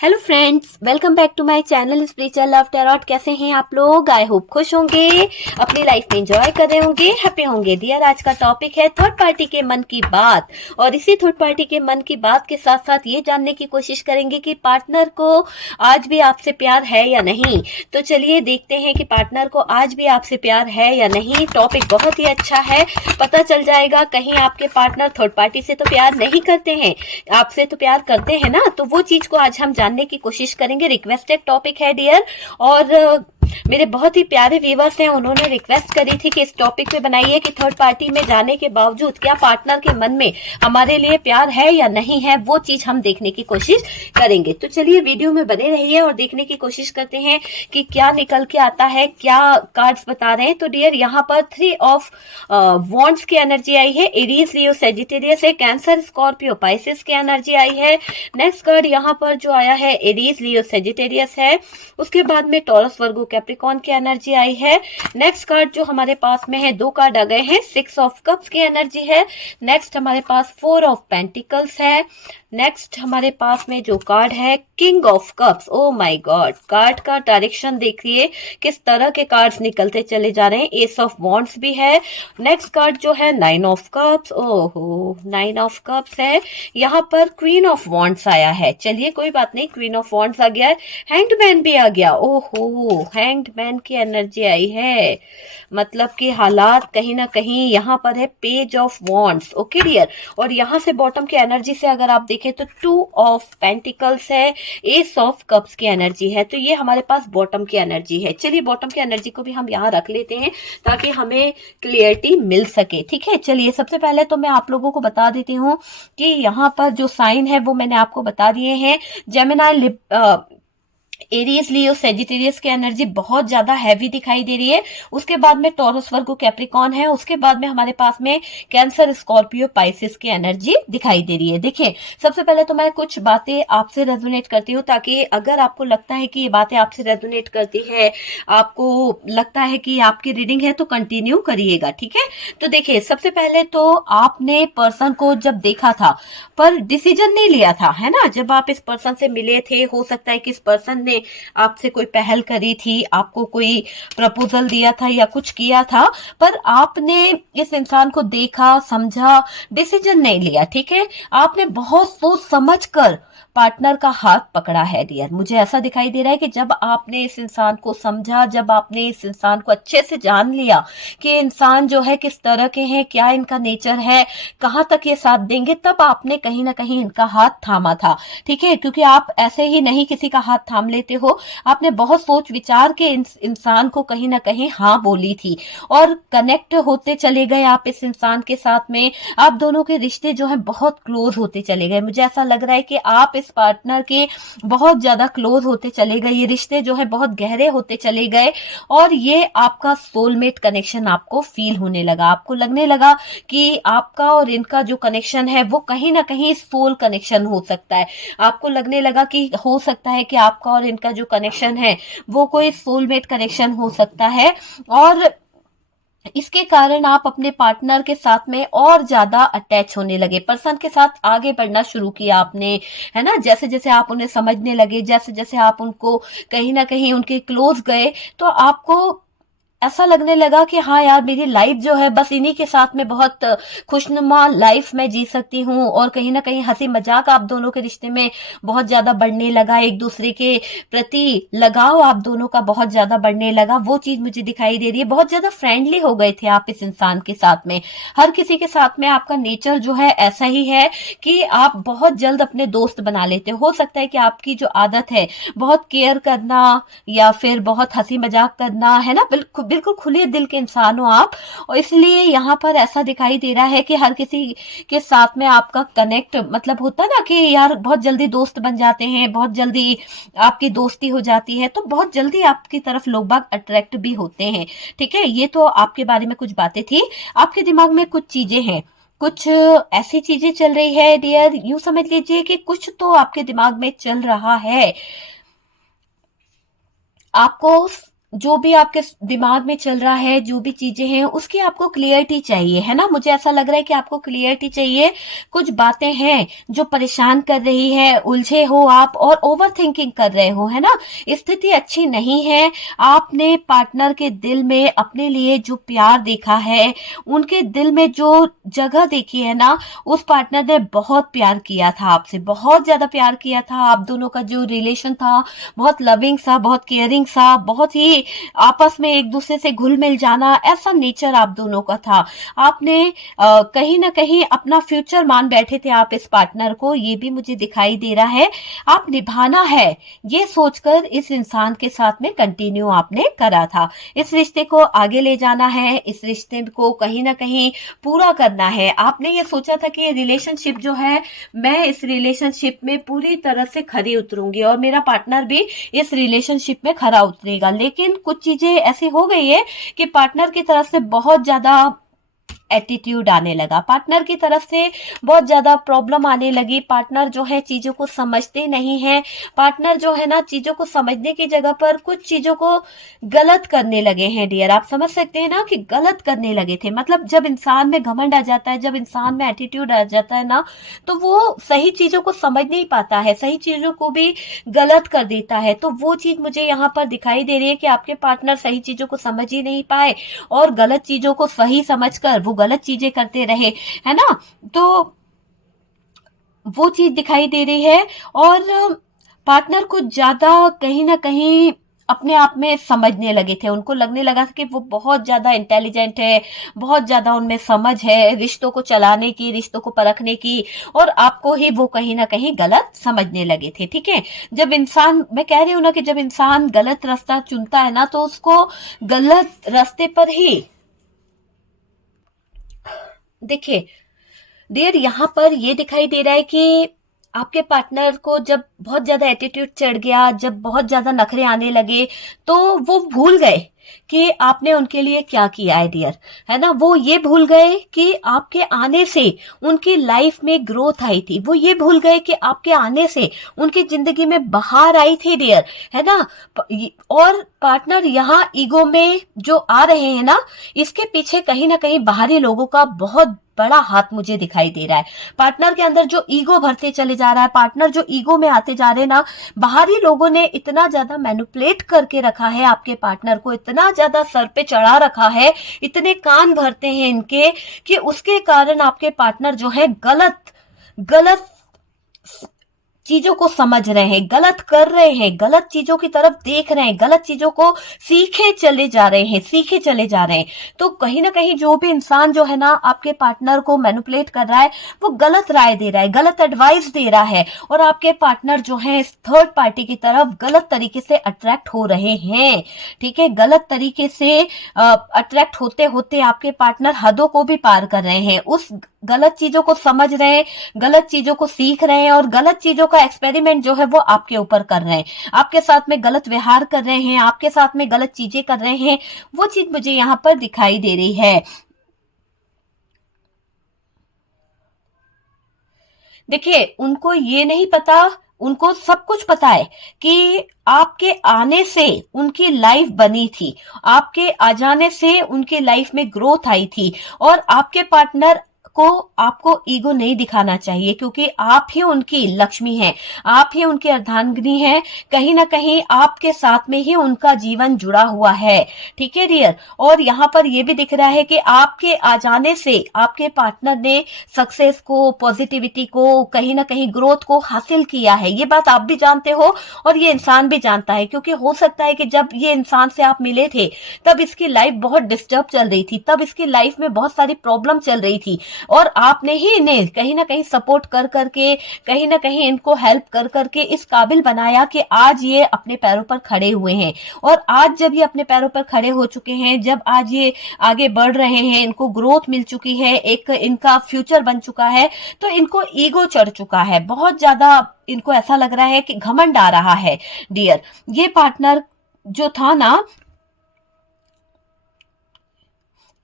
Hello friends, welcome back to my channel spiritual love tarot. कैसे हैं आप लोग? आई होप खुश होंगे, अपनी लाइफ में एंजॉय कर रहे होंगे, हैप्पी होंगे। डियर, आज का टॉपिक है थर्ड पार्टी के मन की बात। और इसी थर्ड पार्टी के मन की बात के साथ साथ ये जानने की कोशिश करेंगे कि पार्टनर को आज भी आपसे प्यार है या नहीं। तो चलिए देखते हैं कि पार्टनर को आज भी आपसे प्यार है या नहीं। टॉपिक बहुत ही अच्छा है, पता चल जाएगा कहीं आपके पार्टनर थर्ड पार्टी से तो प्यार नहीं करते हैं, आपसे तो प्यार करते हैं ना। तो वो चीज को आज हम जानने की कोशिश करेंगे। रिक्वेस्टेड टॉपिक है डियर, और मेरे बहुत ही प्यारे व्यूवर्स हैं, उन्होंने रिक्वेस्ट करी थी कि इस टॉपिक पे बनाइए कि थर्ड पार्टी में जाने के बावजूद क्या पार्टनर के मन में हमारे लिए प्यार है या नहीं है। वो चीज हम देखने की कोशिश करेंगे। तो चलिए वीडियो में बने रहिए और देखने की कोशिश करते हैं कि क्या निकल के आता है, क्या कार्ड्स बता रहे हैं। तो डियर, यहाँ पर 3 ऑफ वॉन्ड्स की एनर्जी आई है, एरीज लियो सेजिटेरियस है, कैंसर स्कॉर्पियो पाइसेस की एनर्जी आई है। नेक्स्ट कार्ड यहाँ पर जो आया है एरीज लियो सेजिटेरियस है, उसके बाद में टॉरस वर्गो कैप्रिकॉर्न की एनर्जी आई है। नेक्स्ट कार्ड जो हमारे पास में है, 2 कार्ड आ गए हैं, 6 ऑफ कप्स की एनर्जी है। नेक्स्ट हमारे पास 4 ऑफ पेंटिकल्स है। नेक्स्ट हमारे पास में जो कार्ड है, king of cups. Oh my God, card का डायरेक्शन देखिए, किस तरह के कार्ड्स निकलते चले जा रहे हैं। एस ऑफ वॉन्ड्स भी है। नेक्स्ट कार्ड जो है 9 ऑफ कप्स। ओहो, 9 ऑफ कप्स है। यहाँ पर क्वीन ऑफ वॉन्ड्स आया है। चलिए कोई बात नहीं, क्वीन ऑफ वॉन्ड्स आ गया है, हैंग्ड भी आ गया। ओहो, हैंग्ड की एनर्जी आई है, मतलब कि हालात कहीं ना कहीं यहाँ पर है page of wands. Okay dear, और यहाँ से बॉटम की एनर्जी से अगर आप देखें तो 2 ऑफ पेंटिकल्स है, एस ऑफ कप्स की एनर्जी है। तो ये हमारे पास बॉटम की एनर्जी है। चलिए बॉटम की एनर्जी को भी हम यहाँ रख लेते हैं ताकि हमें क्लियरिटी मिल सके। ठीक है, चलिए सबसे पहले तो मैं आप लोगों को बता देती हूँ कि यहाँ पर जो साइन है वो मैंने आपको बता दिए हैं। जेमिनी, एरीज लियो सेजिटेरियस की एनर्जी बहुत ज्यादा हैवी दिखाई दे रही है। उसके बाद में टॉरस वर्गो कैप्रिकॉर्न है। उसके बाद में हमारे पास में कैंसर स्कॉर्पियो पाइसेस की एनर्जी दिखाई दे रही है। देखिए, सबसे पहले तो मैं कुछ बातें आपसे रेजोनेट करती हूँ, ताकि अगर आपको लगता है कि ये बातें आपसे रेजोनेट करती है, आपको लगता है कि आपकी रीडिंग है, तो कंटिन्यू करिएगा। ठीक है, तो देखिए सबसे पहले तो आपने पर्सन को जब देखा था पर डिसीजन नहीं लिया था, है ना। जब आप इस पर्सन से मिले थे, हो सकता है कि इस पर्सन ने आपसे कोई पहल करी थी, आपको कोई प्रपोजल दिया था या कुछ किया था, पर आपने इस इंसान को देखा, समझा, डिसीजन नहीं लिया। ठीक है, आपने बहुत सोच समझ कर पार्टनर का हाथ पकड़ा है डियर। मुझे ऐसा दिखाई दे रहा है कि जब आपने इस इंसान को समझा, जब आपने इस इंसान को अच्छे से जान लिया कि इंसान जो है किस तरह के हैं, क्या इनका नेचर है, कहां तक ये साथ देंगे, तब आपने कहीं ना कहीं इनका हाथ थामा था। ठीक है, क्योंकि आप ऐसे ही नहीं किसी का हाथ थाम लेते हो, आपने बहुत सोच विचार के इंसान को कहीं ना कहीं हाँ बोली थी, और कनेक्ट होते चले गए आप इस इंसान के साथ में। आप दोनों के रिश्ते जो है बहुत क्लोज होते चले गए। मुझे ऐसा लग रहा है कि आप इस पार्टनर के बहुत ज्यादा क्लोज होते चले गए, ये रिश्ते जो है बहुत गहरे होते चले गए, और ये आपका सोलमेट कनेक्शन आपको फील होने लगा। आपको लगने लगा कि आपका और इनका जो कनेक्शन है वो कहीं ना कहीं सोल कनेक्शन हो सकता है। आपको लगने लगा कि हो सकता है कि आपका और इनका जो कनेक्शन है वो कोई सोलमेट कनेक्शन हो सकता है, और इसके कारण आप अपने पार्टनर के साथ में और ज्यादा अटैच होने लगे, पर्सन के साथ आगे बढ़ना शुरू किया आपने, है ना। जैसे जैसे आप उन्हें समझने लगे, जैसे जैसे आप उनको कहीं ना कहीं उनके क्लोज गए, तो आपको ऐसा लगने लगा कि हाँ यार, मेरी लाइफ जो है बस इन्हीं के साथ में बहुत खुशनुमा लाइफ में जी सकती हूँ, और कहीं ना कहीं हंसी मजाक आप दोनों के रिश्ते में बहुत ज्यादा बढ़ने लगा, एक दूसरे के प्रति लगाव आप दोनों का बहुत ज्यादा बढ़ने लगा। वो चीज मुझे दिखाई दे रही है। बहुत ज्यादा फ्रेंडली हो गए थे आप इस इंसान के साथ में। हर किसी के साथ में आपका नेचर जो है ऐसा ही है कि आप बहुत जल्द अपने दोस्त बना लेते हो सकता है कि आपकी जो आदत है बहुत केयर करना या फिर बहुत हंसी मजाक करना, है ना, बिल्कुल बिल्कुल खुले दिल के इंसान हो आप, और इसलिए यहाँ पर ऐसा दिखाई दे रहा है कि हर किसी के साथ में आपका कनेक्ट, मतलब होता है ना कि यार बहुत जल्दी दोस्त बन जाते हैं, बहुत जल्दी आपकी दोस्ती हो जाती है, तो बहुत जल्दी आपकी तरफ लोग बाग अट्रैक्ट भी होते हैं। ठीक है, ये तो आपके बारे में कुछ बातें थी। आपके दिमाग में कुछ चीजें हैं, कुछ ऐसी चीजें चल रही है डियर, यूं समझ लीजिए कि कुछ तो आपके दिमाग में चल रहा है। आपको जो भी आपके दिमाग में चल रहा है, जो भी चीजें हैं, उसकी आपको क्लियरिटी चाहिए, है ना। मुझे ऐसा लग रहा है कि आपको क्लियरिटी चाहिए। कुछ बातें हैं जो परेशान कर रही है, उलझे हो आप और ओवर थिंकिंग कर रहे हो, है ना। स्थिति अच्छी नहीं है। आपने पार्टनर के दिल में अपने लिए जो प्यार देखा है, उनके दिल में जो जगह देखी है ना, उस पार्टनर ने बहुत प्यार किया था आपसे, बहुत ज्यादा प्यार किया था। आप दोनों का जो रिलेशन था बहुत लविंग सा, बहुत केयरिंग सा, बहुत ही आपस में एक दूसरे से घुल मिल जाना, ऐसा नेचर आप दोनों का था। आपने कहीं ना कहीं अपना फ्यूचर मान बैठे थे आप इस पार्टनर को, ये भी मुझे दिखाई दे रहा है। आप निभाना है ये सोचकर इस इंसान के साथ में कंटिन्यू आपने करा था। इस रिश्ते को आगे ले जाना है, इस रिश्ते को कहीं ना कहीं पूरा करना है। आपने ये सोचा था कि ये रिलेशनशिप जो है, मैं इस रिलेशनशिप में पूरी तरह से खरी उतरूंगी और मेरा पार्टनर भी इस रिलेशनशिप में खरा उतरेगा। लेकिन कुछ चीजें ऐसी हो गई है कि पार्टनर की तरफ से बहुत ज्यादा एटीट्यूड आने लगा, पार्टनर की तरफ से बहुत ज्यादा प्रॉब्लम आने लगी। पार्टनर जो है चीजों को समझते नहीं है। पार्टनर जो है ना, चीजों को समझने की जगह पर कुछ चीजों को गलत करने लगे हैं डियर। आप समझ सकते हैं ना कि गलत करने लगे थे। मतलब जब इंसान में घमंड आ जाता है, जब इंसान में एटीट्यूड आ जाता है ना, तो वो सही चीजों को समझ नहीं पाता है, सही चीजों को भी गलत कर देता है। तो वो चीज मुझे यहाँ पर दिखाई दे रही है कि आपके पार्टनर सही चीजों को समझ ही नहीं पाए और गलत चीजों को सही समझकर वो गलत चीजें करते रहे, है ना। तो वो चीज दिखाई दे रही है। और पार्टनर को ज्यादा कहीं ना कहीं अपने आप में समझने लगे थे। उनको लगने लगा था कि वो बहुत ज्यादा इंटेलिजेंट है, बहुत ज्यादा उनमें समझ है रिश्तों को चलाने की, रिश्तों को परखने की, और आपको ही वो कहीं ना कहीं गलत समझने लगे थे। ठीक है, जब इंसान, मैं कह रही हूं ना कि जब इंसान गलत रास्ता चुनता है ना, तो उसको गलत रास्ते पर ही, देखिए डियर, यहाँ पर ये दिखाई दे रहा है कि आपके पार्टनर को जब बहुत ज्यादा एटीट्यूड चढ़ गया, जब बहुत ज्यादा नखरे आने लगे, तो वो भूल गए कि आपने उनके लिए क्या किया है डियर, है ना। वो ये भूल गए कि आपके आने से उनकी लाइफ में ग्रोथ आई थी। वो ये भूल गए कि आपके आने से उनकी जिंदगी में बहार आई थी डियर, है ना। और पार्टनर यहाँ ईगो में जो आ रहे हैं ना, इसके पीछे कहीं ना कहीं बाहरी लोगों का बहुत बड़ा हाथ मुझे दिखाई दे रहा है। पार्टनर के अंदर जो ईगो भरते चले जा रहा है, पार्टनर जो ईगो में आते जा रहे हैं ना, बाहरी लोगों ने इतना ज्यादा मैनिपुलेट करके रखा है आपके पार्टनर को, इतना ज्यादा सर पे चढ़ा रखा है, इतने कान भरते हैं इनके, कि उसके कारण आपके पार्टनर जो है गलत गलत चीजों को समझ रहे हैं, गलत कर रहे हैं, गलत चीजों की तरफ देख रहे हैं, गलत चीजों को सीखे चले जा रहे हैं, सीखे चले जा रहे हैं। तो कहीं ना कहीं जो भी इंसान जो है ना आपके पार्टनर को मैनिपुलेट कर रहा है, वो गलत राय दे रहा है, गलत एडवाइस दे रहा है, और आपके पार्टनर जो है इस थर्ड पार्टी की तरफ गलत तरीके से अट्रैक्ट हो रहे हैं। ठीक है, गलत तरीके से अट्रैक्ट होते होते आपके पार्टनर हदों को भी पार कर रहे हैं, उस गलत चीजों को समझ रहे हैं, गलत चीजों को सीख रहे हैं, और गलत चीजों का एक्सपेरिमेंट जो है वो आपके ऊपर कर रहे हैं, आपके साथ में गलत व्यवहार कर रहे हैं, आपके साथ में गलत चीजें कर रहे हैं। वो चीज मुझे यहाँ पर दिखाई दे रही है। देखिए, उनको ये नहीं पता, उनको सब कुछ पता है कि आपके आने से उनकी लाइफ बनी थी, आपके आ जाने से उनकी लाइफ में ग्रोथ आई थी। और आपके पार्टनर को आपको ईगो नहीं दिखाना चाहिए, क्योंकि आप ही उनकी लक्ष्मी हैं, आप ही उनकी अर्धांगिनी हैं। कहीं ना कहीं आपके साथ में ही उनका जीवन जुड़ा हुआ है। ठीक है डियर, और यहाँ पर यह भी दिख रहा है कि आपके आ जाने से आपके पार्टनर ने सक्सेस को, पॉजिटिविटी को, कहीं ना कहीं ग्रोथ को हासिल किया है। ये बात आप भी जानते हो और ये इंसान भी जानता है, क्योंकि हो सकता है कि जब ये इंसान से आप मिले थे तब इसकी लाइफ बहुत डिस्टर्ब चल रही थी, तब इसकी लाइफ में बहुत सारी प्रॉब्लम चल रही थी, और आपने ही इन्हें कहीं ना कहीं सपोर्ट कर करके, कहीं ना कहीं इनको हेल्प कर करके इस काबिल बनाया कि आज ये अपने पैरों पर खड़े हुए हैं। और आज जब ये अपने पैरों पर खड़े हो चुके हैं, जब आज ये आगे बढ़ रहे हैं, इनको ग्रोथ मिल चुकी है, एक इनका फ्यूचर बन चुका है, तो इनको ईगो चढ़ चुका है, बहुत ज्यादा इनको ऐसा लग रहा है कि घमंड आ रहा है डियर। ये पार्टनर जो था ना,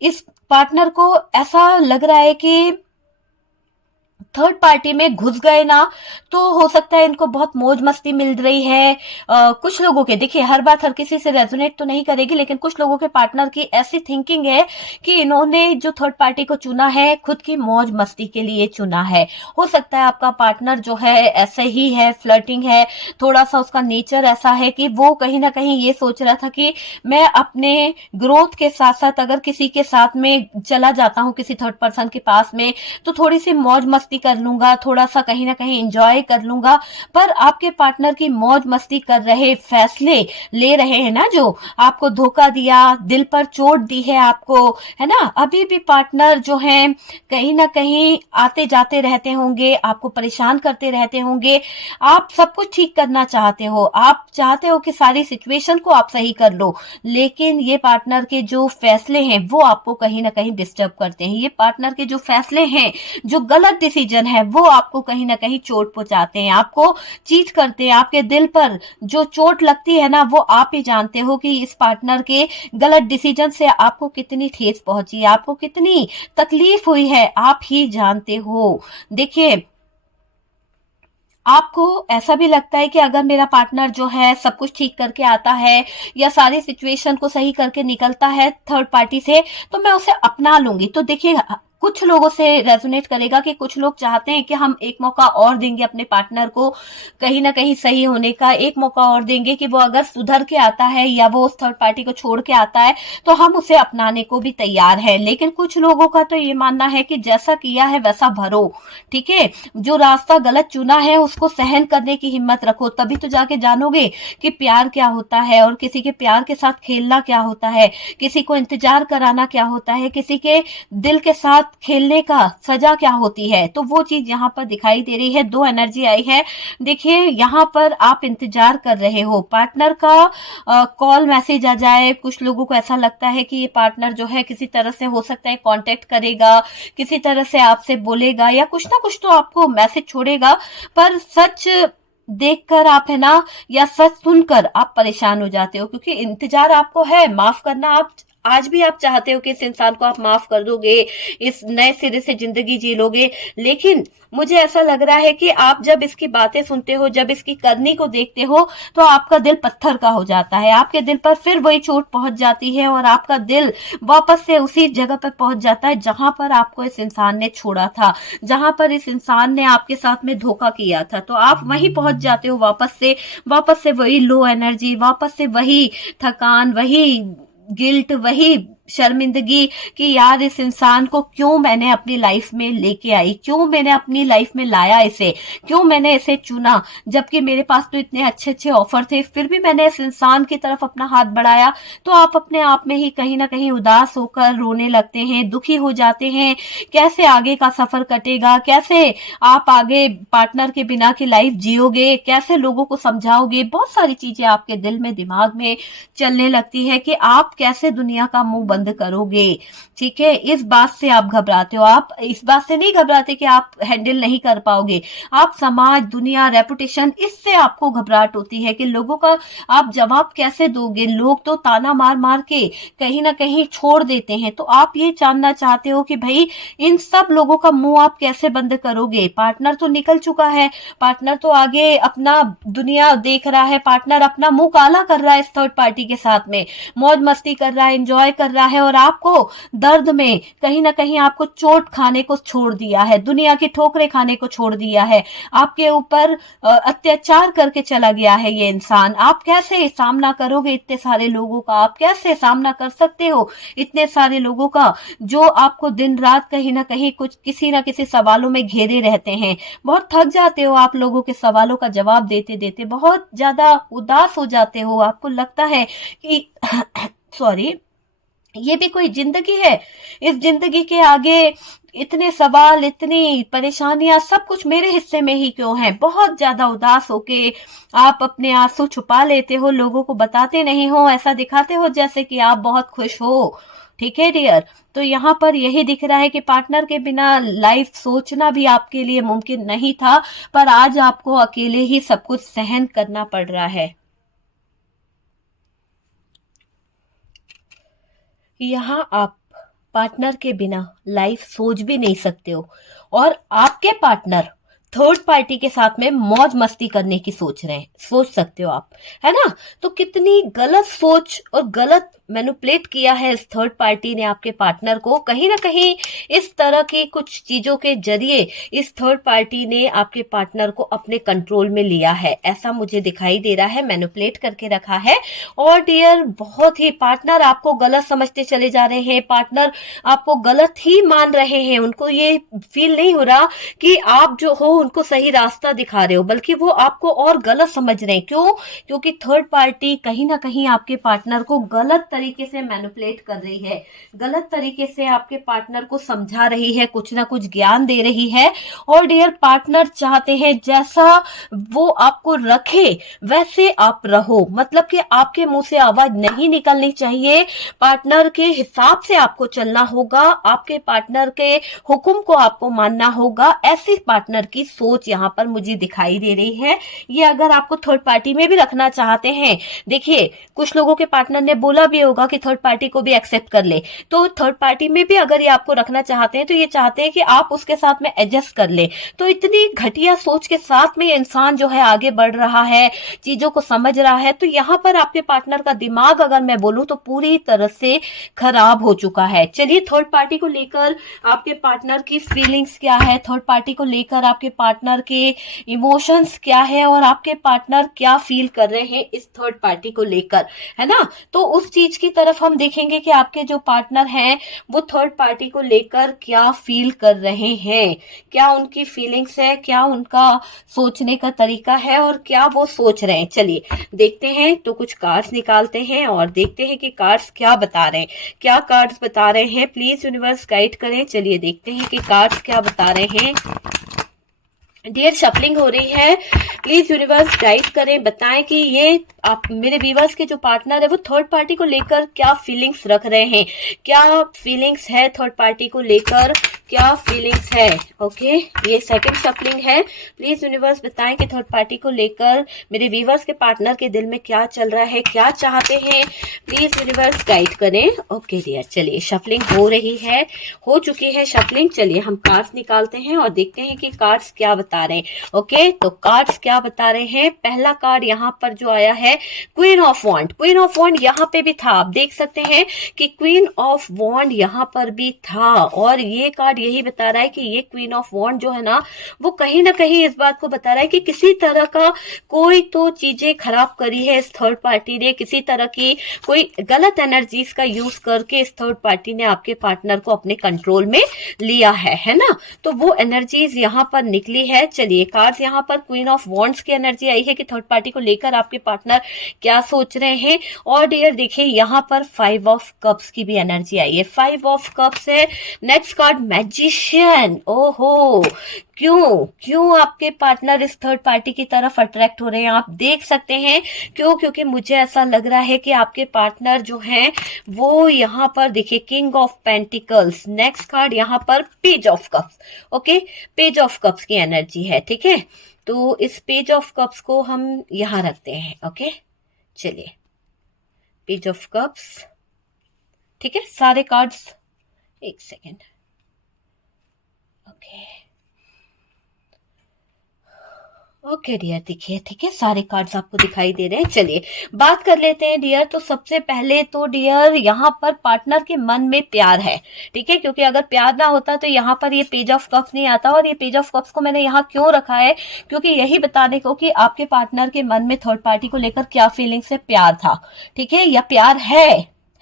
इस पार्टनर को ऐसा लग रहा है कि थर्ड पार्टी में घुस गए ना, तो हो सकता है इनको बहुत मौज मस्ती मिल रही है। कुछ लोगों के, देखिए हर बात हर किसी से रेजोनेट तो नहीं करेगी, लेकिन कुछ लोगों के पार्टनर की ऐसी थिंकिंग है कि इन्होंने जो थर्ड पार्टी को चुना है खुद की मौज मस्ती के लिए चुना है। हो सकता है आपका पार्टनर जो है ऐसे ही है, फ्लर्टिंग है, थोड़ा सा उसका नेचर ऐसा है कि वो कहीं ना कहीं ये सोच रहा था कि मैं अपने ग्रोथ के साथ साथ अगर किसी के साथ में चला जाता हूं, किसी थर्ड पर्सन के पास में, तो थोड़ी सी मौज मस्ती कर लूंगा, थोड़ा सा कहीं ना कहीं एंजॉय कर लूंगा। पर आपके पार्टनर की मौज मस्ती कर रहे, फैसले ले रहे हैं ना, जो आपको धोखा दिया, दिल पर चोट दी है आपको, है ना, अभी भी पार्टनर जो है कहीं ना कहीं आते जाते रहते होंगे, आपको परेशान करते रहते होंगे। आप सब कुछ ठीक करना चाहते हो, आप चाहते हो कि सारी सिचुएशन को आप सही कर लो, लेकिन ये पार्टनर के जो फैसले हैं वो आपको कहीं ना कहीं डिस्टर्ब करते हैं। ये पार्टनर के जो फैसले हैं, जो गलत डिसीजन है, वो आपको कहीं ना कहीं चोट पहुंचाते हैं, आपको चीट करते हैं। आपके दिल पर जो चोट लगती है ना, वो आप ही जानते हो कि इस पार्टनर के गलत डिसीजन से आपको कितनी ठेस पहुंची, आपको कितनी तकलीफ हुई है, आप ही जानते हो। देखिए, आपको ऐसा भी लगता है कि अगर मेरा पार्टनर जो है सब कुछ ठीक करके आता है या सारी सिचुएशन को सही करके निकलता है थर्ड पार्टी से, तो मैं उसे अपना लूंगी। तो देखिए, कुछ लोगों से रेजोनेट करेगा कि कुछ लोग चाहते हैं कि हम एक मौका और देंगे अपने पार्टनर को कहीं ना कहीं सही होने का, एक मौका और देंगे कि वो अगर सुधर के आता है या वो उस थर्ड पार्टी को छोड़ के आता है तो हम उसे अपनाने को भी तैयार है। लेकिन कुछ लोगों का तो ये मानना है कि जैसा किया है वैसा भरो, ठीक है, जो रास्ता गलत चुना है उसको सहन करने की हिम्मत रखो, तभी तो जाके जानोगे कि प्यार क्या होता है और किसी के प्यार के साथ खेलना क्या होता है, किसी को इंतजार कराना क्या होता है, किसी के दिल के साथ खेलने का सजा क्या होती है। तो वो चीज यहाँ पर दिखाई दे रही है, दो एनर्जी आई है। देखिए, यहाँ पर आप इंतजार कर रहे हो पार्टनर का कॉल मैसेज आ जाए। कुछ लोगों को ऐसा लगता है कि ये पार्टनर जो है किसी तरह से हो सकता है कांटेक्ट करेगा, किसी तरह से आपसे बोलेगा या कुछ ना कुछ तो आपको मैसेज छोड़ेगा। पर सच देखकर आप, है ना, या सच सुनकर आप परेशान हो जाते हो, क्योंकि इंतजार आपको है, माफ करना आप आज भी आप चाहते हो कि इस इंसान को आप माफ कर दोगे, इस नए सिरे से जिंदगी जी लोगे। लेकिन मुझे ऐसा लग रहा है कि आप जब इसकी बातें सुनते हो, जब इसकी करनी को देखते हो, तो आपका दिल पत्थर का हो जाता है, आपके दिल पर फिर वही चोट पहुंच जाती है और आपका दिल वापस से उसी जगह पर पहुंच जाता है जहां पर आपको इस इंसान ने छोड़ा था, जहां पर इस इंसान ने आपके साथ में धोखा किया था। तो आप वहीं पहुंच जाते हो वापस से वही लो एनर्जी, वापस से वही थकान, वही गिल्ट, वही शर्मिंदगी कि यार इस इंसान को क्यों मैंने अपनी लाइफ में लेके आई, क्यों मैंने अपनी लाइफ में लाया इसे, क्यों मैंने इसे चुना, जबकि मेरे पास तो इतने अच्छे अच्छे ऑफर थे, फिर भी मैंने इस इंसान की तरफ अपना हाथ बढ़ाया। तो आप अपने आप में ही कहीं ना कहीं उदास होकर रोने लगते हैं, दुखी हो जाते हैं। कैसे आगे का सफर कटेगा, कैसे आप आगे पार्टनर के बिना की लाइफ जियोगे, कैसे लोगों को समझाओगे, बहुत सारी चीजें आपके दिल में, दिमाग में चलने लगती है कि आप कैसे दुनिया का मुंह बंद करोगे। ठीक है, इस बात से आप घबराते हो। आप इस बात से नहीं घबराते कि आप हैंडल नहीं कर पाओगे, आप समाज, दुनिया, रेपुटेशन, इससे आपको घबराहट होती है कि लोगों का आप जवाब कैसे दोगे। लोग तो ताना मार मार के कहीं ना कहीं छोड़ देते हैं। तो आप ये जानना चाहते हो कि भाई इन सब लोगों का मुंह आप कैसे बंद करोगे। पार्टनर तो निकल चुका है, पार्टनर तो आगे अपना दुनिया देख रहा है, पार्टनर अपना मुंह काला कर रहा है इस थर्ड पार्टी के साथ में, मौज मस्ती कर रहा है, एंजॉय कर रहा है, और आपको दर्द में कहीं ना कहीं आपको चोट खाने को छोड़ दिया है, दुनिया की ठोकरें खाने को छोड़ दिया है, आपके ऊपर अत्याचार करके चला गया है ये इंसान। आप कैसे सामना करोगे इतने सारे लोगों का, आप कैसे सामना कर सकते हो इतने सारे लोगों का जो आपको दिन रात कहीं ना कहीं कुछ किसी ना किसी सवालों में घेरे रहते हैं। बहुत थक जाते हो आप लोगों के सवालों का जवाब देते देते, बहुत ज्यादा उदास हो जाते हो, आपको लगता है कि सॉरी, ये भी कोई जिंदगी है, इस जिंदगी के आगे इतने सवाल, इतनी परेशानियां, सब कुछ मेरे हिस्से में ही क्यों है। बहुत ज्यादा उदास होके आप अपने आंसू छुपा लेते हो, लोगों को बताते नहीं हो, ऐसा दिखाते हो जैसे कि आप बहुत खुश हो। ठीक है डियर, तो यहाँ पर यही दिख रहा है कि पार्टनर के बिना लाइफ सोचना भी आपके लिए मुमकिन नहीं था, पर आज आपको अकेले ही सब कुछ सहन करना पड़ रहा है। यहाँ आप पार्टनर के बिना लाइफ सोच भी नहीं सकते हो, और आपके पार्टनर थर्ड पार्टी के साथ में मौज मस्ती करने की सोच रहे हैं, सोच सकते हो आप, है ना। तो कितनी गलत सोच और गलत मैनिपुलेट किया है इस थर्ड पार्टी ने आपके पार्टनर को। कहीं ना कहीं इस तरह की कुछ चीजों के जरिए इस थर्ड पार्टी ने आपके पार्टनर को अपने कंट्रोल में लिया है, ऐसा मुझे दिखाई दे रहा है, मैनिपुलेट करके रखा है। और डियर, बहुत ही पार्टनर आपको गलत समझते चले जा रहे हैं, पार्टनर आपको गलत ही मान रहे हैं। उनको ये फील नहीं हो रहा कि आप जो हो उनको सही रास्ता दिखा रहे हो, बल्कि वो आपको और गलत समझ रहे हैं। क्यों? क्योंकि थर्ड पार्टी कहीं ना कहीं आपके पार्टनर को गलत तरीके से मैनिपुलेट कर रही है, गलत तरीके से आपके पार्टनर को समझा रही है, कुछ ना कुछ ज्ञान दे रही है। और डियर, पार्टनर चाहते हैं जैसा वो आपको रखे वैसे आप रहो, मतलब कि आपके मुंह से आवाज नहीं निकलनी चाहिए, पार्टनर के हिसाब से आपको चलना होगा, आपके पार्टनर के हुक्म को आपको मानना होगा। ऐसी पार्टनर की सोच यहाँ पर मुझे दिखाई दे रही है। ये अगर आपको थर्ड पार्टी में भी रखना चाहते हैं, देखिए कुछ लोगों के पार्टनर ने बोला भी होगा कि थर्ड पार्टी को भी एक्सेप्ट कर ले, तो थर्ड पार्टी में भी अगर ये आपको रखना चाहते हैं तो ये चाहते हैं कि आप उसके साथ में एडजस्ट कर ले। तो इतनी घटिया सोच के साथ में इंसान जो है आगे बढ़ रहा है, चीजों को समझ रहा है, तो यहाँ पर आपके पार्टनर का दिमाग अगर मैं बोलूं तो पूरी तरह से खराब हो चुका है। चलिए, थर्ड पार्टी को लेकर आपके पार्टनर की फीलिंग्स क्या है, थर्ड पार्टी को लेकर आपके पार्टनर के इमोशंस क्या है, और आपके पार्टनर क्या फील कर रहे हैं इस थर्ड पार्टी को लेकर, है ना। तो उस चीज की तरफ हम देखेंगे कि आपके जो पार्टनर हैं वो थर्ड पार्टी को लेकर क्या फील कर रहे हैं, क्या उनकी फीलिंग्स है, क्या उनका सोचने का तरीका है, और क्या वो सोच रहे हैं। चलिए देखते हैं, तो कुछ कार्ड्स निकालते हैं और देखते हैं कि कार्ड्स क्या बता रहे हैं, क्या कार्ड्स बता रहे हैं। प्लीज यूनिवर्स गाइड करें। चलिए देखते हैं कि कार्ड्स क्या बता रहे हैं। डियर, शफलिंग हो रही है, प्लीज यूनिवर्स गाइड करें, बताएं कि ये आप मेरे व्यूअर्स के जो पार्टनर है वो थर्ड पार्टी को लेकर क्या फीलिंग्स रख रहे हैं, क्या फीलिंग्स है थर्ड पार्टी को लेकर, क्या फीलिंग्स है। ओके, ये सेकंड शफलिंग है। प्लीज यूनिवर्स बताएं कि थर्ड पार्टी को लेकर मेरे व्यूअर्स के पार्टनर के दिल में क्या चल रहा है, क्या चाहते हैं। प्लीज यूनिवर्स गाइड करें। ओके डियर, चलिए शफलिंग हो रही है, हो चुकी है शफलिंग। चलिए हम कार्ड्स निकालते हैं और देखते हैं कि कार्ड्स क्या बता रहे हैं। ओके, तो कार्ड्स क्या बता रहे हैं। पहला कार्ड यहाँ पर जो आया है, queen of wand. Queen of wand यहाँ पे भी था, आप देख सकते हैं कि क्वीन ऑफ वॉन्ड यहाँ पर भी था, और ये कार्ड यही बता रहा है कि ये क्वीन ऑफ वॉन्ड जो है ना, वो कहीं ना कहीं इस बात को बता रहा है कि किसी तरह का कोई तो चीजें खराब करी है इस थर्ड पार्टी ने, किसी तरह की कोई गलत एनर्जीज का यूज करके इस थर्ड पार्टी ने आपके पार्टनर को अपने कंट्रोल में लिया है ना। तो वो एनर्जीज यहाँ पर निकली है। चलिए, कार्ड्स यहाँ पर क्वीन ऑफ वॉन्ड्स की एनर्जी आई है कि थर्ड पार्टी को लेकर आपके पार्टनर क्या सोच रहे हैं। और डियर देखिए, यहाँ पर 5 ऑफ कप्स की भी एनर्जी आई है, 5 ऑफ कप्स है। Next card magician. ओहो, क्यों आपके पार्टनर इस थर्ड पार्टी की तरफ अट्रैक्ट हो रहे हैं, आप देख सकते हैं क्यों। क्योंकि मुझे ऐसा लग रहा है कि आपके पार्टनर जो हैं वो यहाँ पर देखिए king of pentacles. Next card यहाँ पर page of cups. Okay, page of cups की एनर्जी है, ठीक है। तो इस पेज ऑफ कप्स को हम यहाँ रखते हैं। ओके, चलिए, पेज ऑफ कप्स, ठीक है। सारे कार्ड्स, एक सेकेंड। ओके डियर, देखिए ठीक है, सारे कार्ड्स आपको दिखाई दे रहे हैं। चलिए बात कर लेते हैं डियर। तो सबसे पहले तो डियर यहाँ पर पार्टनर के मन में प्यार है, ठीक है, क्योंकि अगर प्यार ना होता तो यहाँ पर ये पेज ऑफ कप्स नहीं आता। और ये पेज ऑफ कप्स को मैंने यहाँ क्यों रखा है, क्योंकि यही बताने को कि आपके पार्टनर के मन में थर्ड पार्टी को लेकर क्या फीलिंग्स है, प्यार था, ठीक है, या प्यार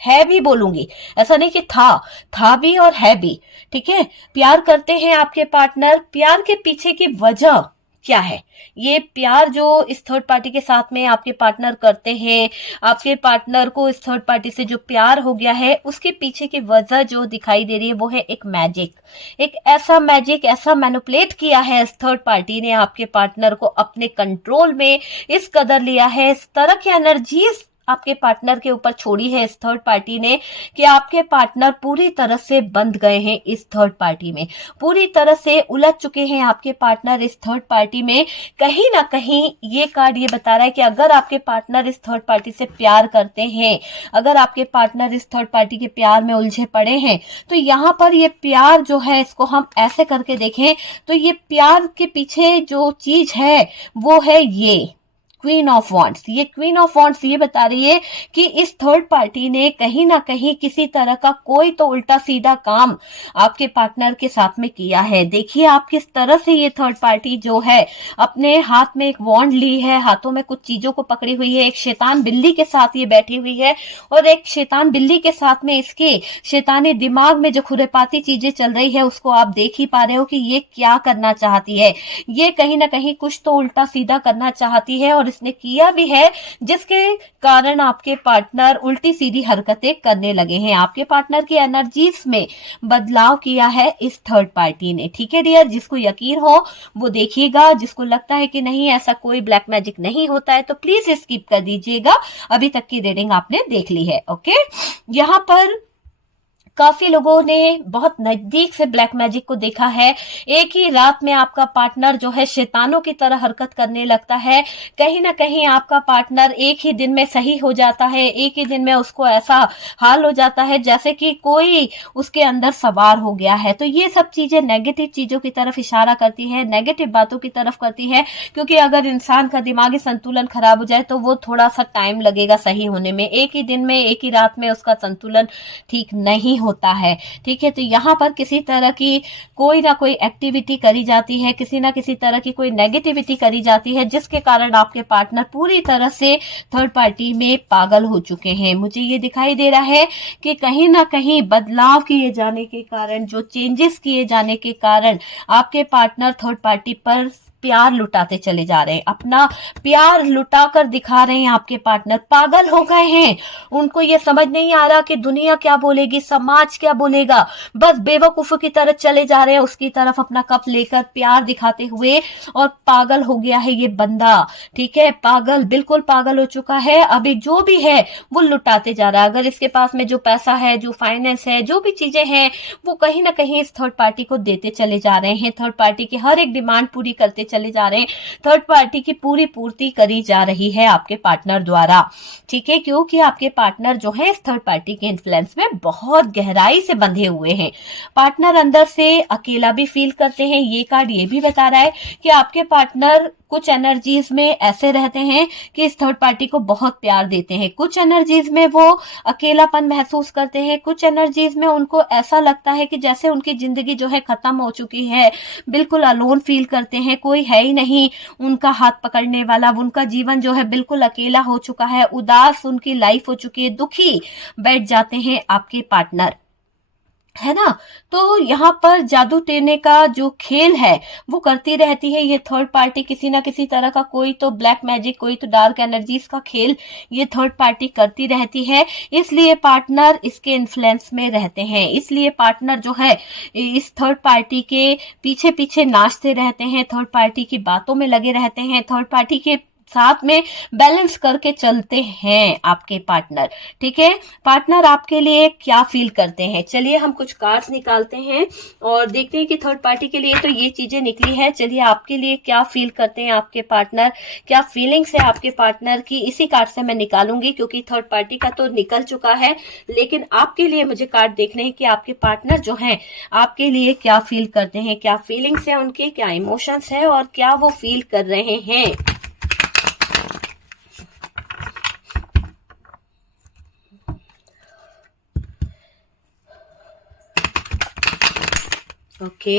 है भी बोलूंगी, ऐसा नहीं कि था भी और है भी, ठीक है। प्यार करते हैं आपके पार्टनर। प्यार के पीछे की वजह क्या है, ये प्यार जो इस थर्ड पार्टी के साथ में आपके पार्टनर करते हैं, आपके पार्टनर को इस थर्ड पार्टी से जो प्यार हो गया है उसके पीछे की वजह जो दिखाई दे रही है वो है एक मैजिक, एक ऐसा मैजिक, ऐसा मैनिपुलेट किया है इस थर्ड पार्टी ने आपके पार्टनर को अपने कंट्रोल में इस कदर लिया है, इस तरह की एनर्जीज आपके पार्टनर के ऊपर छोड़ी है इस थर्ड पार्टी ने कि आपके पार्टनर पूरी तरह से बंध गए हैं इस थर्ड पार्टी में, पूरी तरह से उलझ चुके हैं आपके पार्टनर इस थर्ड पार्टी में। कहीं ना कहीं ये कार्ड ये बता रहा है कि अगर आपके पार्टनर इस थर्ड पार्टी से प्यार करते हैं, अगर आपके पार्टनर इस थर्ड पार्टी के प्यार में उलझे पड़े हैं, तो यहाँ पर ये प्यार जो है इसको हम ऐसे करके देखें तो ये प्यार के पीछे जो चीज है वो है ये क्वीन ऑफ वॉन्ड्स। ये क्वीन ऑफ वॉन्ड्स ये बता रही है कि इस थर्ड पार्टी ने कहीं ना कहीं किसी तरह का कोई तो उल्टा सीधा काम आपके पार्टनर के साथ में किया है। देखिए आप किस तरह से ये थर्ड पार्टी जो है अपने हाथ में एक वॉन्ड ली है, हाथों में कुछ चीजों को पकड़ी हुई है, एक शैतान बिल्ली के साथ ये बैठी हुई है और एक शैतान बिल्ली के साथ में इसके शैतानी दिमाग में जो खुरापाती चीजें चल रही है उसको आप देख ही पा रहे हो कि ये क्या करना चाहती है। ये कहीं ना कहीं कुछ तो उल्टा सीधा करना चाहती है और इसने किया भी है, जिसके कारण आपके पार्टनर उल्टी सीधी हरकतें करने लगे हैं। आपके पार्टनर की एनर्जीज में बदलाव किया है इस थर्ड पार्टी ने। ठीक है डियर, जिसको यकीन हो वो देखिएगा, जिसको लगता है कि नहीं ऐसा कोई ब्लैक मैजिक नहीं होता है तो प्लीज स्किप कर दीजिएगा। अभी तक की रीडिंग आपने देख ली है। ओके, यहाँ पर काफी लोगों ने बहुत नजदीक से ब्लैक मैजिक को देखा है। एक ही रात में आपका पार्टनर जो है शैतानों की तरह हरकत करने लगता है। कहीं ना कहीं आपका पार्टनर एक ही दिन में सही हो जाता है, एक ही दिन में उसको ऐसा हाल हो जाता है जैसे कि कोई उसके अंदर सवार हो गया है। तो ये सब चीजें नेगेटिव चीजों की तरफ इशारा करती है, नेगेटिव बातों की तरफ करती है, क्योंकि अगर इंसान का दिमागी संतुलन खराब हो जाए तो वो थोड़ा सा टाइम लगेगा सही होने में। एक ही दिन में, एक ही रात में उसका संतुलन ठीक नहीं होता है। ठीक है, तो यहाँ पर किसी तरह की कोई ना कोई एक्टिविटी करी जाती है, किसी ना किसी तरह की कोई नेगेटिविटी करी जाती है, जिसके कारण आपके पार्टनर पूरी तरह से थर्ड पार्टी में पागल हो चुके हैं। मुझे ये दिखाई दे रहा है कि कहीं ना कहीं बदलाव किए जाने के कारण, जो चेंजेस किए जाने के कारण आपके पार्टनर थर्ड पार्टी पर प्यार लुटाते चले जा रहे हैं, अपना प्यार लुटा कर दिखा रहे हैं। आपके पार्टनर पागल हो गए हैं, उनको ये समझ नहीं आ रहा कि दुनिया क्या बोलेगी, समाज क्या बोलेगा, बस बेवकूफों की तरह चले जा रहे हैं उसकी तरफ अपना कप लेकर प्यार दिखाते हुए। और पागल हो गया है ये बंदा। ठीक है, पागल, बिल्कुल पागल हो चुका है। अभी जो भी है वो लुटाते जा रहा है। अगर इसके पास में जो पैसा है, जो फाइनेंस है, जो भी चीजें हैं, वो कहीं ना कहीं इस थर्ड पार्टी को देते चले जा रहे हैं। थर्ड पार्टी की हर एक डिमांड पूरी करते चले जा रहे हैं। थर्ड पार्टी की पूरी पूर्ति करी जा रही है आपके पार्टनर द्वारा। ठीक है, क्योंकि आपके पार्टनर जो है इस थर्ड पार्टी के इन्फ्लुएंस में बहुत गहराई से बंधे हुए हैं। पार्टनर अंदर से अकेला भी फील करते हैं। ये कार्ड ये भी बता रहा है कि आपके पार्टनर कुछ एनर्जीज में ऐसे रहते हैं कि इस थर्ड पार्टी को बहुत प्यार देते हैं, कुछ एनर्जीज में वो अकेलापन महसूस करते हैं, कुछ एनर्जीज में उनको ऐसा लगता है कि जैसे उनकी जिंदगी जो है खत्म हो चुकी है, बिल्कुल अलोन फील करते हैं, कोई है ही नहीं उनका हाथ पकड़ने वाला। उनका जीवन जो है बिल्कुल अकेला हो चुका है, उदास उनकी लाइफ हो चुकी है, दुखी बैठ जाते हैं आपके पार्टनर, है ना। तो यहाँ पर जादू टोने का जो खेल है वो करती रहती है ये थर्ड पार्टी। किसी ना किसी तरह का कोई तो ब्लैक मैजिक, कोई तो डार्क एनर्जीज का खेल ये थर्ड पार्टी करती रहती है। इसलिए पार्टनर इसके इन्फ्लुएंस में रहते हैं, इसलिए पार्टनर जो है इस थर्ड पार्टी के पीछे पीछे नाचते रहते हैं, थर्ड पार्टी की बातों में लगे रहते हैं, थर्ड पार्टी के साथ में बैलेंस करके चलते हैं आपके पार्टनर। ठीक है, पार्टनर आपके लिए क्या फील करते हैं, चलिए हम कुछ कार्ड्स निकालते हैं और देखते हैं कि थर्ड पार्टी के लिए तो ये चीजें निकली है। चलिए आपके लिए क्या फील करते हैं आपके पार्टनर, क्या फीलिंग्स है आपके पार्टनर की, इसी कार्ड से मैं निकालूंगी क्योंकि थर्ड पार्टी का तो निकल चुका है। लेकिन आपके लिए मुझे कार्ड देखने हैं कि आपके पार्टनर जो है आपके लिए क्या फील करते हैं, क्या फीलिंग्स है उनके, क्या इमोशंस है और क्या वो फील कर रहे हैं। ओके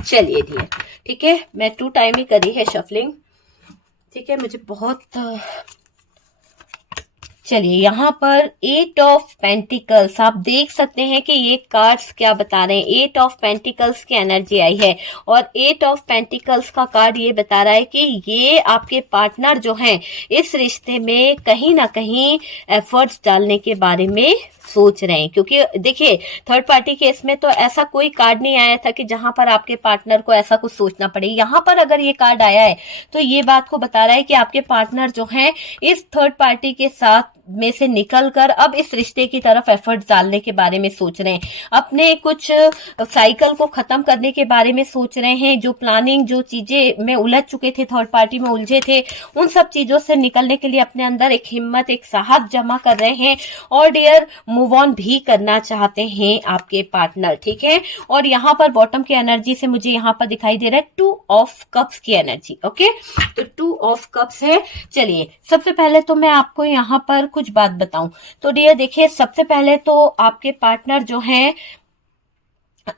चलिए डियर, ठीक है, मैं 2 टाइम ही करी है शफलिंग। ठीक है, मुझे बहुत चलिए यहाँ पर 8 ऑफ पेंटिकल्स आप देख सकते हैं कि ये कार्ड्स क्या बता रहे हैं। 8 ऑफ पेंटिकल्स की एनर्जी आई है और 8 ऑफ पेंटिकल्स का कार्ड ये बता रहा है कि ये आपके पार्टनर जो हैं इस रिश्ते में कहीं ना कहीं एफर्ट्स डालने के बारे में सोच रहे हैं। क्योंकि देखिए थर्ड पार्टी केस में तो ऐसा कोई कार्ड नहीं आया था कि जहां पर आपके पार्टनर को ऐसा कुछ सोचना पड़े। यहाँ पर अगर ये कार्ड आया है तो ये बात को बता रहा है कि आपके पार्टनर जो हैं इस थर्ड पार्टी के साथ में से निकलकर अब इस रिश्ते की तरफ एफर्ट डालने के बारे में सोच रहे हैं, अपने कुछ साइकिल को खत्म करने के बारे में सोच रहे हैं, जो प्लानिंग, जो चीजें में उलझ चुके थे, थर्ड पार्टी में उलझे थे, उन सब चीजों से निकलने के लिए अपने अंदर एक हिम्मत, एक साहस जमा कर रहे हैं और डियर मूव ऑन भी करना चाहते हैं आपके पार्टनर, ठीक है। और यहाँ पर बॉटम की एनर्जी से मुझे यहाँ पर दिखाई दे रहा है 2 ऑफ कप्स की एनर्जी, ओके। तो 2 ऑफ कप्स है। चलिए सबसे पहले तो मैं आपको यहाँ पर कुछ बात बताऊं तो डियर देखिए, सबसे पहले तो आपके पार्टनर जो हैं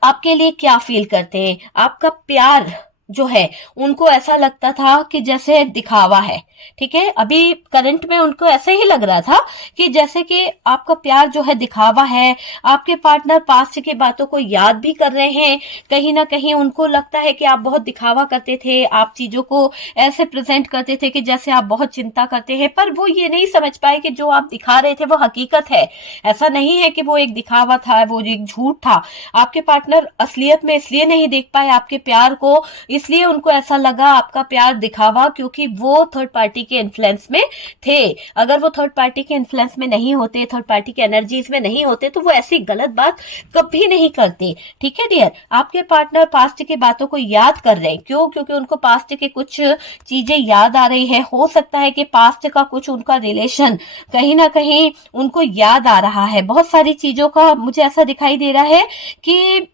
आपके लिए क्या फील करते हैं, आपका प्यार जो है उनको ऐसा लगता था कि जैसे दिखावा है, ठीक है। अभी करंट में उनको ऐसे ही लग रहा था कि जैसे कि आपका प्यार जो है दिखावा है। आपके पार्टनर पास्ट की बातों को याद भी कर रहे हैं, कहीं ना कहीं उनको लगता है कि आप बहुत दिखावा करते थे, आप चीजों को ऐसे प्रेजेंट करते थे कि जैसे आप बहुत चिंता करते हैं, पर वो ये नहीं समझ पाए कि जो आप दिखा रहे थे वो हकीकत है। ऐसा नहीं है कि वो एक दिखावा था, वो एक झूठ था। आपके पार्टनर असलियत में इसलिए नहीं देख पाए आपके प्यार को, इसलिए उनको ऐसा लगा आपका प्यार दिखावा, क्योंकि वो थर्ड पार्टी के इन्फ्लुएंस में थे। अगर वो थर्ड पार्टी के इन्फ्लुएंस में नहीं होते, थर्ड पार्टी के एनर्जीज में नहीं होते, तो वो ऐसी गलत बात कभी नहीं करते, ठीक है डियर। आपके पार्टनर पास्ट की बातों को याद कर रहे हैं, क्यों? क्योंकि उनको पास्ट के कुछ चीजें याद आ रही है। हो सकता है कि पास्ट का कुछ उनका रिलेशन कहीं ना कहीं उनको याद आ रहा है। बहुत सारी चीजों का मुझे ऐसा दिखाई दे रहा है कि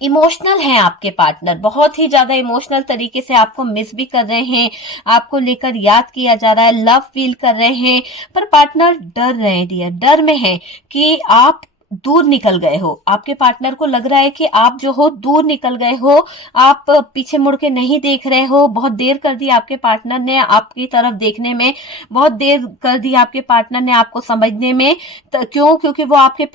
इमोशनल हैं आपके पार्टनर, बहुत ही ज्यादा इमोशनल तरीके से आपको मिस भी कर रहे हैं, आपको लेकर याद किया जा रहा है, लव फील कर रहे हैं। पर पार्टनर डर रहे हैं डियर, डर में है कि आप दूर निकल गए हो। आपके पार्टनर को लग रहा है कि आप जो हो दूर निकल गए हो, आप पीछे मुड़ के नहीं देख रहे हो। बहुत देर कर दी आपके पार्टनर ने आपकी तरफ देखने में, बहुत देर कर दी आपके पार्टनर ने आपको समझने में। क्यों? क्योंकि वो आपके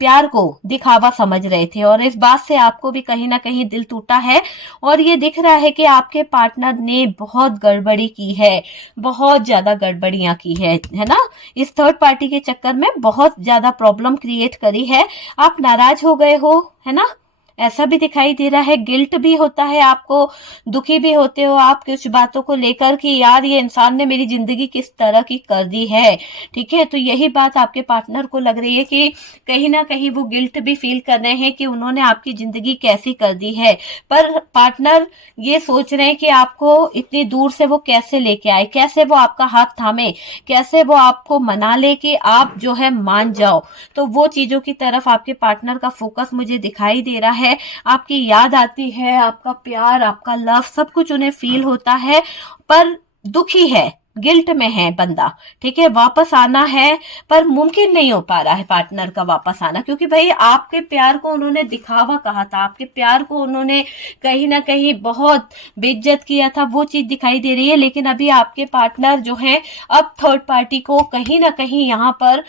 प्यार को दिखावा समझ रहे थे और इस बात से आपको भी कहीं ना कहीं दिल टूटा है। और ये दिख रहा है कि आपके पार्टनर ने बहुत गड़बड़ी की है, बहुत ज्यादा गड़बड़ियां की है ना। इस थर्ड पार्टी के चक्कर में बहुत ज्यादा प्रॉब्लम क्रिएट करी है। आप नाराज हो गए हो, है ना, ऐसा भी दिखाई दे रहा है। गिल्ट भी होता है आपको, दुखी भी होते हो आप कुछ बातों को लेकर कि यार ये इंसान ने मेरी जिंदगी किस तरह की कर दी है, ठीक है। तो यही बात आपके पार्टनर को लग रही है कि कहीं ना कहीं वो गिल्ट भी फील कर रहे हैं कि उन्होंने आपकी जिंदगी कैसी कर दी है। पर पार्टनर ये सोच रहे हैं कि आपको इतनी दूर से वो कैसे लेके आए, कैसे वो आपका हाथ थामे, कैसे वो आपको मना ले कि आप जो है मान जाओ। तो वो चीजों की तरफ आपके पार्टनर का फोकस मुझे दिखाई दे रहा है। आपकी याद आती है, आपका प्यार, आपका लव, सब कुछ उन्हें फील होता है, पर दुखी है, गिल्ट में है बंदा, ठीक है। वापस आना है पर मुमकिन नहीं हो पा रहा है पार्टनर का वापस आना, क्योंकि भाई आपके प्यार को उन्होंने दिखावा कहा था, आपके प्यार को उन्होंने कहीं ना कहीं बहुत बेइज्जत किया था, वो चीज दिखाई दे रही है। लेकिन अभी आपके पार्टनर जो है अब थर्ड पार्टी को कहीं ना कहीं यहाँ पर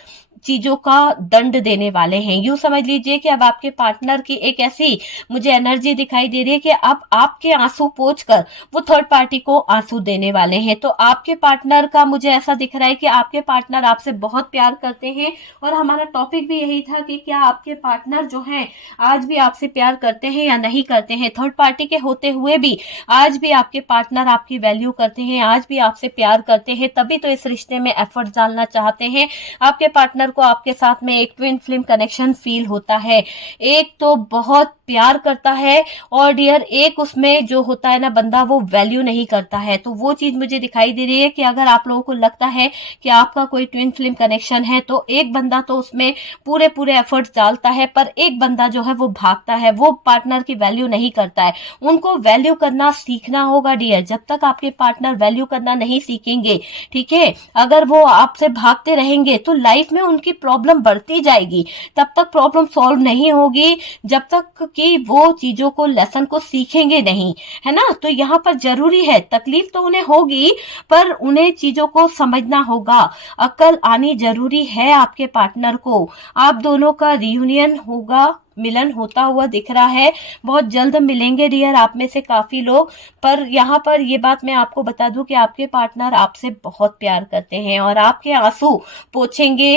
चीजों का दंड देने वाले हैं। यूं समझ लीजिए कि अब आपके पार्टनर की एक ऐसी मुझे एनर्जी दिखाई दे रही है कि अब आपके आंसू पोंछकर वो थर्ड पार्टी को आंसू देने वाले हैं। तो आपके पार्टनर का मुझे ऐसा दिख रहा है कि आपके पार्टनर आपसे बहुत प्यार करते हैं और हमारा टॉपिक भी यही था कि क्या आपके पार्टनर जो हैं आज भी आपसे प्यार करते हैं या नहीं करते हैं। थर्ड पार्टी के होते हुए भी आज भी आपके पार्टनर आपकी वैल्यू करते हैं, आज भी आपसे प्यार करते हैं, तभी तो इस रिश्ते में एफर्ट डालना चाहते हैं। आपके पार्टनर को आपके साथ में एक ट्विन फ्लेम कनेक्शन फील होता है। एक तो बहुत प्यार करता है और डियर एक उसमें जो होता है ना बंदा, वो वैल्यू नहीं करता है। तो वो चीज मुझे दिखाई दे रही है कि अगर आप लोगों को लगता है कि आपका कोई ट्विन फ्लेम कनेक्शन है तो एक बंदा तो उसमें पूरे पूरे एफर्ट्स डालता है, पर एक बंदा जो है वो भागता है, वो पार्टनर की वैल्यू नहीं करता है। उनको वैल्यू करना सीखना होगा डियर। जब तक आपके पार्टनर वैल्यू करना नहीं सीखेंगे, ठीक है, अगर वो आपसे भागते रहेंगे तो लाइफ में उनकी प्रॉब्लम बढ़ती जाएगी। तब तक प्रॉब्लम सॉल्व नहीं होगी जब तक कि वो चीजों को, लेसन को सीखेंगे नहीं, है ना। तो यहाँ पर जरूरी है, तकलीफ तो उन्हें होगी पर उन्हें चीजों को समझना होगा, अकल आनी जरूरी है आपके पार्टनर को। आप दोनों का रियूनियन होगा, मिलन होता हुआ दिख रहा है, बहुत जल्द मिलेंगे डियर आप में से काफी लोग। पर यहाँ पर ये बात मैं आपको बता दूं कि आपके पार्टनर आपसे बहुत प्यार करते हैं और आपके आंसू पोंछेंगे।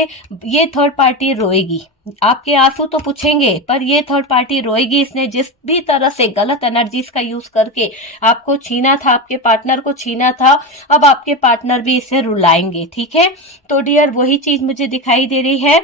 ये थर्ड पार्टी रोएगी, आपके आंसू तो पूछेंगे पर ये थर्ड पार्टी रोएगी। इसने जिस भी तरह से गलत एनर्जीज का यूज करके आपको छीना था, आपके पार्टनर को छीना था, अब आपके पार्टनर भी इसे रुलाएंगे। ठीक है, तो डियर वही चीज मुझे दिखाई दे रही है।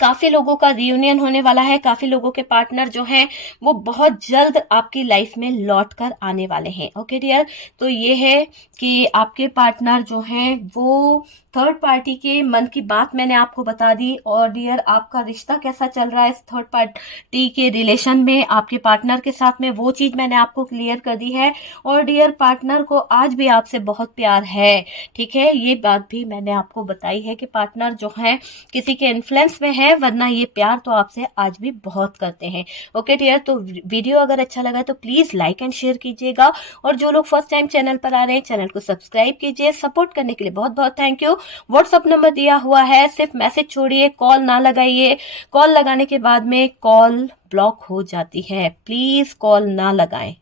काफी लोगों का रियूनियन होने वाला है, काफी लोगों के पार्टनर जो हैं वो बहुत जल्द आपकी लाइफ में लौट कर आने वाले हैं। ओके डियर, तो ये है कि आपके पार्टनर जो हैं वो थर्ड पार्टी के मन की बात मैंने आपको बता दी। और डियर आपका रिश्ता कैसा चल रहा है इस थर्ड पार्टी के रिलेशन में आपके पार्टनर के साथ में, वो चीज मैंने आपको क्लियर कर दी है। और डियर पार्टनर को आज भी आपसे बहुत प्यार है। ठीक है, ये बात भी मैंने आपको बताई है कि पार्टनर जो है किसी के इन्फ्लुएंस में है, वरना ये प्यार तो आपसे आज भी बहुत करते हैं। ओके डियर, तो वीडियो अगर अच्छा लगा तो प्लीज लाइक एंड शेयर कीजिएगा। और जो लोग फर्स्ट टाइम चैनल पर आ रहे हैं चैनल को सब्सक्राइब कीजिए। सपोर्ट करने के लिए बहुत बहुत थैंक यू। व्हाट्सअप नंबर दिया हुआ है, सिर्फ मैसेज छोड़िए, कॉल ना लगाइए। कॉल लगाने के बाद में कॉल ब्लॉक हो जाती है, प्लीज कॉल ना लगाएं।